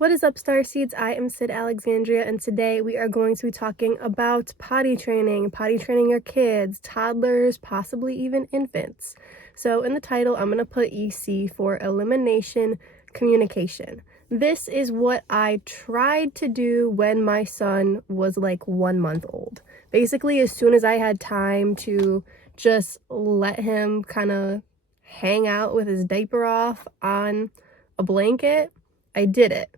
What is up, Starseeds? I am Sydalexandria, and today we are going to be talking about potty training your kids, toddlers, possibly even infants. So in the title, I'm going to put EC for elimination communication. This is what I tried to do when my son was like 1 month old. Basically, as soon as I had time to just let him kind of hang out with his diaper off on a blanket, I did it.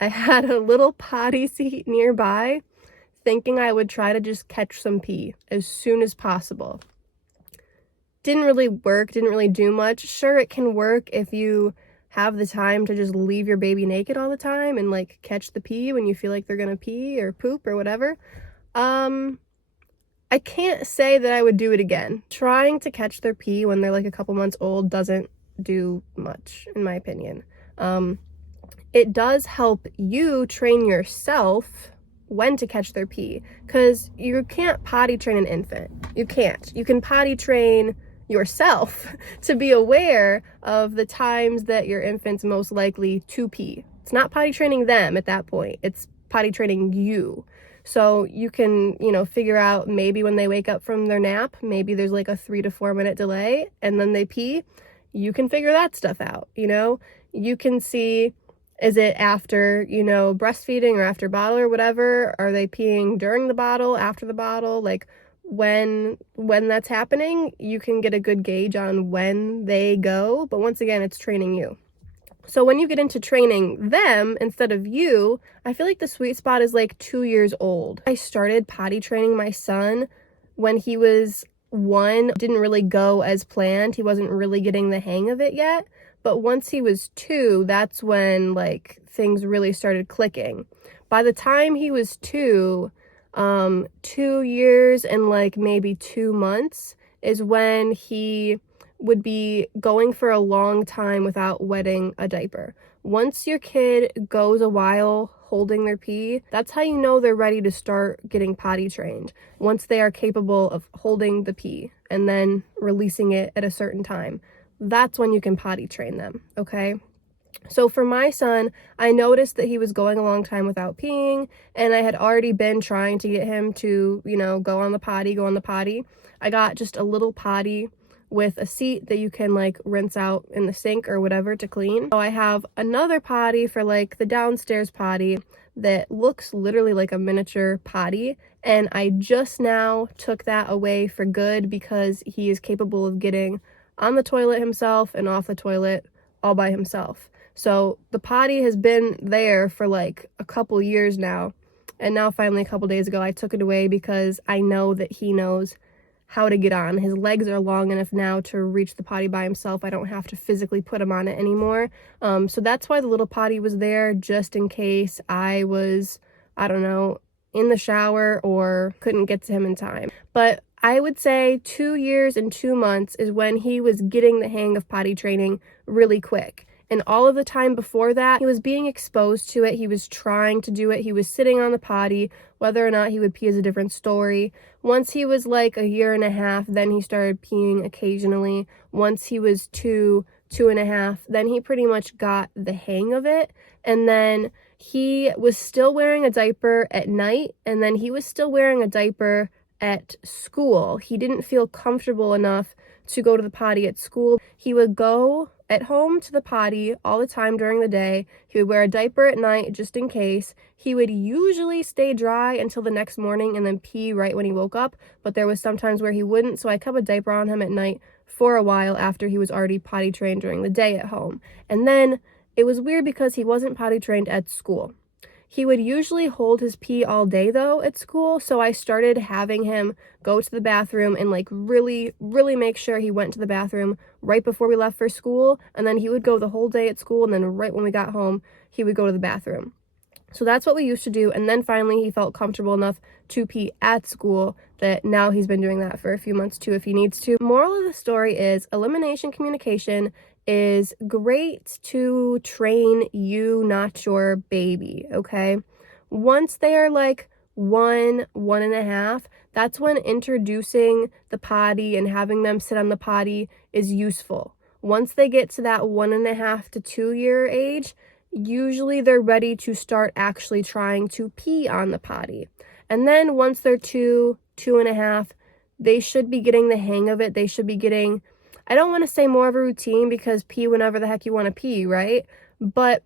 I had a little potty seat nearby, thinking I would try to just catch some pee as soon as possible. Didn't really work, didn't really do much. Sure, it can work if you have the time to just leave your baby naked all the time and like catch the pee when you feel like they're gonna pee or poop or whatever. I can't say that I would do it again. Trying to catch their pee when they're like a couple months old doesn't do much, in my opinion. It does help you train yourself when to catch their pee, because you can't potty train an infant. You can't. You can potty train yourself to be aware of the times that your infant's most likely to pee. It's not potty training them at that point. It's potty training you. So you can, figure out maybe when they wake up from their nap, maybe there's like a 3 to 4 minute delay and then they pee. You can figure that stuff out, You can see, is it after, breastfeeding or after bottle or whatever? Are they peeing during the bottle, after the bottle? Like when that's happening, you can get a good gauge on when they go. But once again, it's training you. So when you get into training them instead of you, I feel like the sweet spot is like 2 years old. I started potty training my son when he was 1. Didn't really go as planned. He wasn't really getting the hang of it yet. But once he was 2, that's when like things really started clicking. By the time he was 2, 2 years and like maybe 2 months is when he would be going for a long time without wetting a diaper. Once your kid goes a while holding their pee, that's how you know they're ready to start getting potty trained. Once they are capable of holding the pee and then releasing it at a certain time, that's when you can potty train them, okay? So for my son, I noticed that he was going a long time without peeing, and I had already been trying to get him to, go on the potty. I got just a little potty with a seat that you can like rinse out in the sink or whatever to clean. So I have another potty for like the downstairs potty that looks literally like a miniature potty, and I just now took that away for good because he is capable of getting on the toilet himself and off the toilet all by himself. So the potty has been there for like a couple years now, and now finally a couple days ago I took it away because I know that he knows how to get on. His legs are long enough now to reach the potty by himself. I don't have to physically put him on it anymore. So that's why the little potty was there, just in case I was, in the shower or couldn't get to him in time. But I would say 2 years and 2 months is when he was getting the hang of potty training really quick. And all of the time before that, he was being exposed to it. He was trying to do it. He was sitting on the potty. Whether or not he would pee is a different story. Once he was like 1.5 years, then he started peeing occasionally. Once he was 2, 2.5, then he pretty much got the hang of it. And then he was still wearing a diaper at night, and then he was still wearing a diaper at school. He didn't feel comfortable enough to go to the potty at school. He would go at home to the potty all the time during the day. He would wear a diaper at night just in case. He would usually stay dry until the next morning and then pee right when he woke up, but there was sometimes where he wouldn't, so I kept a diaper on him at night for a while after he was already potty trained during the day at home. And then it was weird because he wasn't potty trained at school. He would usually hold his pee all day though at school, so I started having him go to the bathroom and like really make sure he went to the bathroom right before we left for school, and then he would go the whole day at school, and then right when we got home he would go to the bathroom. So that's what we used to do, and then finally he felt comfortable enough to pee at school that now he's been doing that for a few months too if he needs to. Moral of the story is elimination communication is great to train you, not your baby, okay? Once they are like 1, 1.5, that's when introducing the potty and having them sit on the potty is useful. Once they get to that 1.5 to 2 year age, usually they're ready to start actually trying to pee on the potty. And then once they're 2.5, they should be getting the hang of it. They should be getting, I don't want to say more of a routine, because pee whenever the heck you want to pee, right? But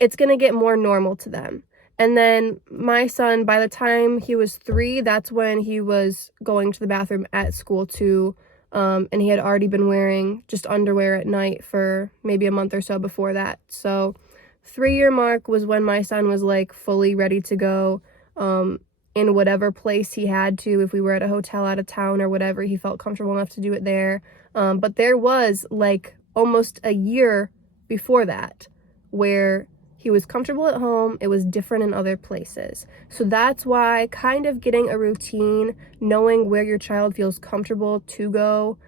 it's going to get more normal to them. And then my son, by the time he was 3, that's when he was going to the bathroom at school too. And he had already been wearing just underwear at night for maybe a month or so before that. So 3-year mark was when my son was like fully ready to go in whatever place he had to. If we were at a hotel out of town or whatever, he felt comfortable enough to do it there. But there was like almost a year before that where he was comfortable at home. It was different in other places. So that's why kind of getting a routine, knowing where your child feels comfortable to go,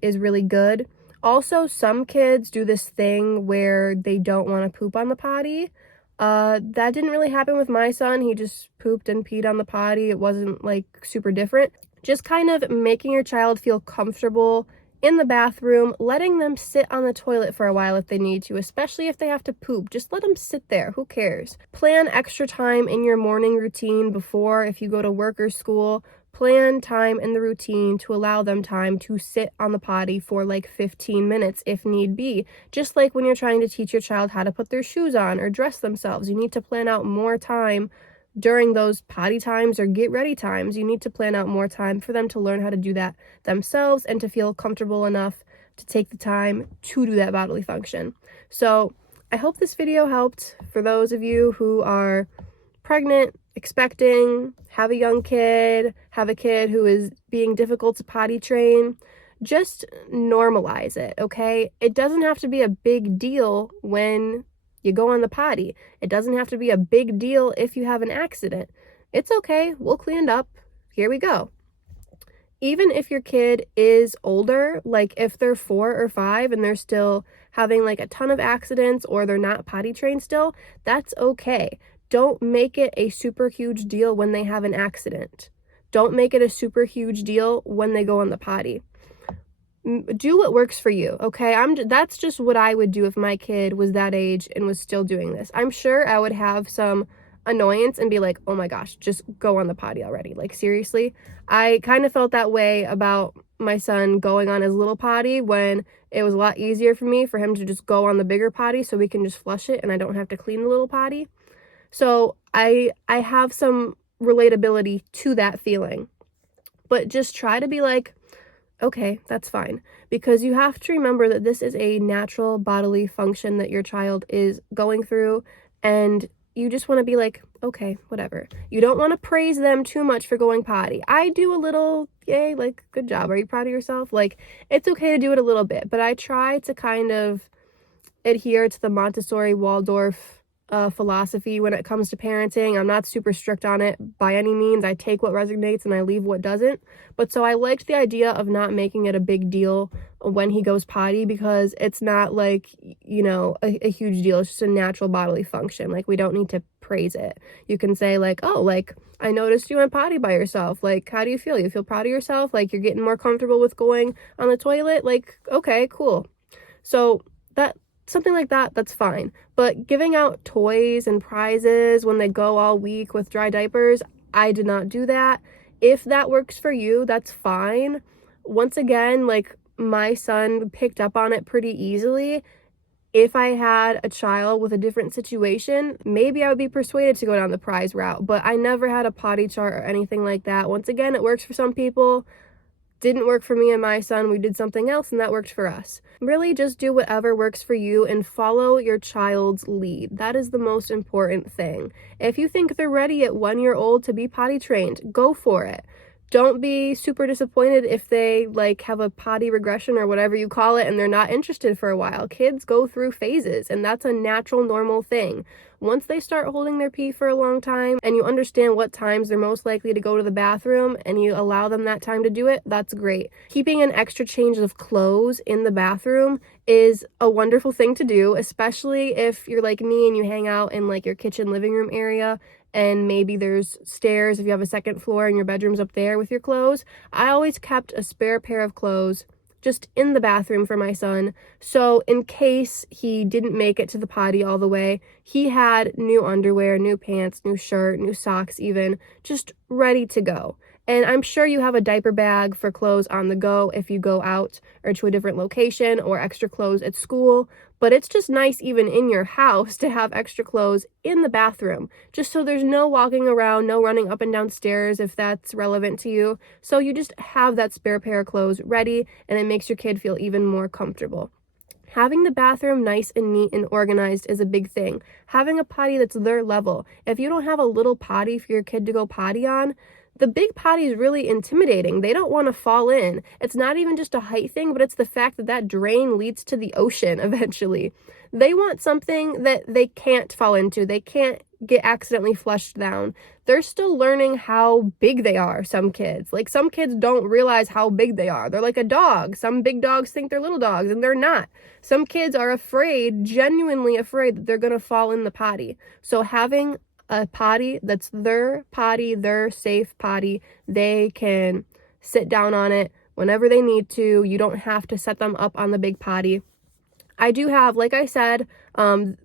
is really good. Also, some kids do this thing where they don't want to poop on the potty. That didn't really happen with my son. He just pooped and peed on the potty. It wasn't like super different. Just kind of making your child feel comfortable in the bathroom, letting them sit on the toilet for a while if they need to, especially if they have to poop. Just let them sit there. Who cares? Plan extra time in your morning routine before, if you go to work or school. Plan time in the routine to allow them time to sit on the potty for like 15 minutes if need be. Just like when you're trying to teach your child how to put their shoes on or dress themselves, you need to plan out more time during those potty times or get ready times. You need to plan out more time for them to learn how to do that themselves and to feel comfortable enough to take the time to do that bodily function. So I hope this video helped for those of you who are pregnant, expecting, have a young kid, have a kid who is being difficult to potty train. Just normalize it, okay? It doesn't have to be a big deal when you go on the potty. It doesn't have to be a big deal if you have an accident. It's okay, we'll clean it up. Here we go. Even if your kid is older, like if they're 4 or 5 and they're still having like a ton of accidents or they're not potty trained still, that's okay. Don't make it a super huge deal when they have an accident. Don't make it a super huge deal when they go on the potty. Do what works for you, okay? That's just what I would do if my kid was that age and was still doing this. I'm sure I would have some annoyance and be like, oh my gosh, just go on the potty already. Like, seriously. I kind of felt that way about my son going on his little potty when it was a lot easier for me for him to just go on the bigger potty so we can just flush it and I don't have to clean the little potty. So I have some relatability to that feeling. But just try to be like, okay, that's fine. Because you have to remember that this is a natural bodily function that your child is going through, and you just want to be like, okay, whatever. You don't want to praise them too much for going potty. I do a little, yay, like, good job. Are you proud of yourself? Like, it's okay to do it a little bit, but I try to kind of adhere to the Montessori Waldorf philosophy when it comes to parenting. I'm not super strict on it by any means. I take what resonates and I leave what doesn't. But so I liked the idea of not making it a big deal when he goes potty, because it's not like, you know, a huge deal. It's just a natural bodily function. Like, we don't need to praise it. You can say like, oh, like, I noticed you went potty by yourself. Like, how do you feel? You feel proud of yourself? Like, you're getting more comfortable with going on the toilet? Like, okay, cool. So that something like that, that's fine. But giving out toys and prizes when they go all week with dry diapers, I did not do that. If that works for you, that's fine. Once again, like, my son picked up on it pretty easily. If I had a child with a different situation, maybe I would be persuaded to go down the prize route, but I never had a potty chart or anything like that. Once again, it works for some people. Didn't work for me and my son. We did something else and that worked for us. Really just do whatever works for you and follow your child's lead. That is the most important thing. If you think they're ready at 1 year old to be potty trained, go for it. Don't be super disappointed if they like have a potty regression or whatever you call it and they're not interested for a while. Kids go through phases and that's a natural, normal thing. Once they start holding their pee for a long time and you understand what times they're most likely to go to the bathroom and you allow them that time to do it, that's great. Keeping an extra change of clothes in the bathroom is a wonderful thing to do, especially if you're like me and you hang out in like your kitchen living room area and maybe there's stairs if you have a second floor and your bedroom's up there with your clothes. I always kept a spare pair of clothes just in the bathroom for my son. So in case he didn't make it to the potty all the way, he had new underwear, new pants, new shirt, new socks even, just ready to go. And I'm sure you have a diaper bag for clothes on the go if you go out or to a different location, or extra clothes at school. But it's just nice even in your house to have extra clothes in the bathroom, just so there's no walking around, no running up and down stairs if that's relevant to you. So you just have that spare pair of clothes ready, and it makes your kid feel even more comfortable. Having the bathroom nice and neat and organized is a big thing. Having a potty that's their level. If you don't have a little potty for your kid to go potty on, the big potty is really intimidating. They don't want to fall in. It's not even just a height thing, but it's the fact that that drain leads to the ocean eventually. They want something that they can't fall into. They can't get accidentally flushed down. They're still learning how big they are, some kids. Like, some kids don't realize how big they are. They're like a dog. Some big dogs think they're little dogs, and they're not. Some kids are afraid, genuinely afraid, that they're going to fall in the potty. So having a potty that's their potty, their safe potty, they can sit down on it whenever they need to. You don't have to set them up on the big potty. I do have, like I said, 2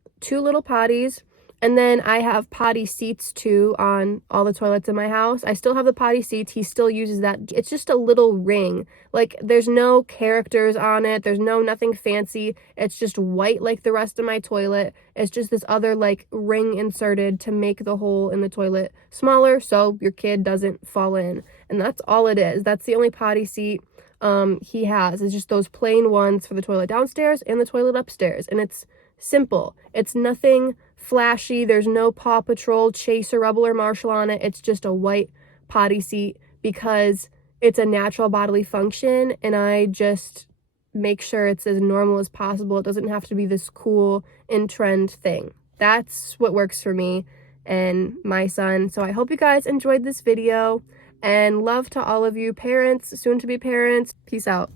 little potties, and then I have potty seats too on all the toilets in my house. I still have the potty seats. He still uses that. It's just a little ring. Like, there's no characters on it. There's nothing fancy. It's just white like the rest of my toilet. It's just this other like ring inserted to make the hole in the toilet smaller so your kid doesn't fall in. And that's all it is. That's the only potty seat he has. It's just those plain ones for the toilet downstairs and the toilet upstairs. And it's simple. It's nothing flashy. There's no Paw Patrol, Chaser, Rebel, or Marshall on it. It's just a white potty seat because it's a natural bodily function, and I just make sure it's as normal as possible. It doesn't have to be this cool in-trend thing. That's what works for me and my son. So I hope you guys enjoyed this video, and love to all of you parents, soon to be parents. Peace out.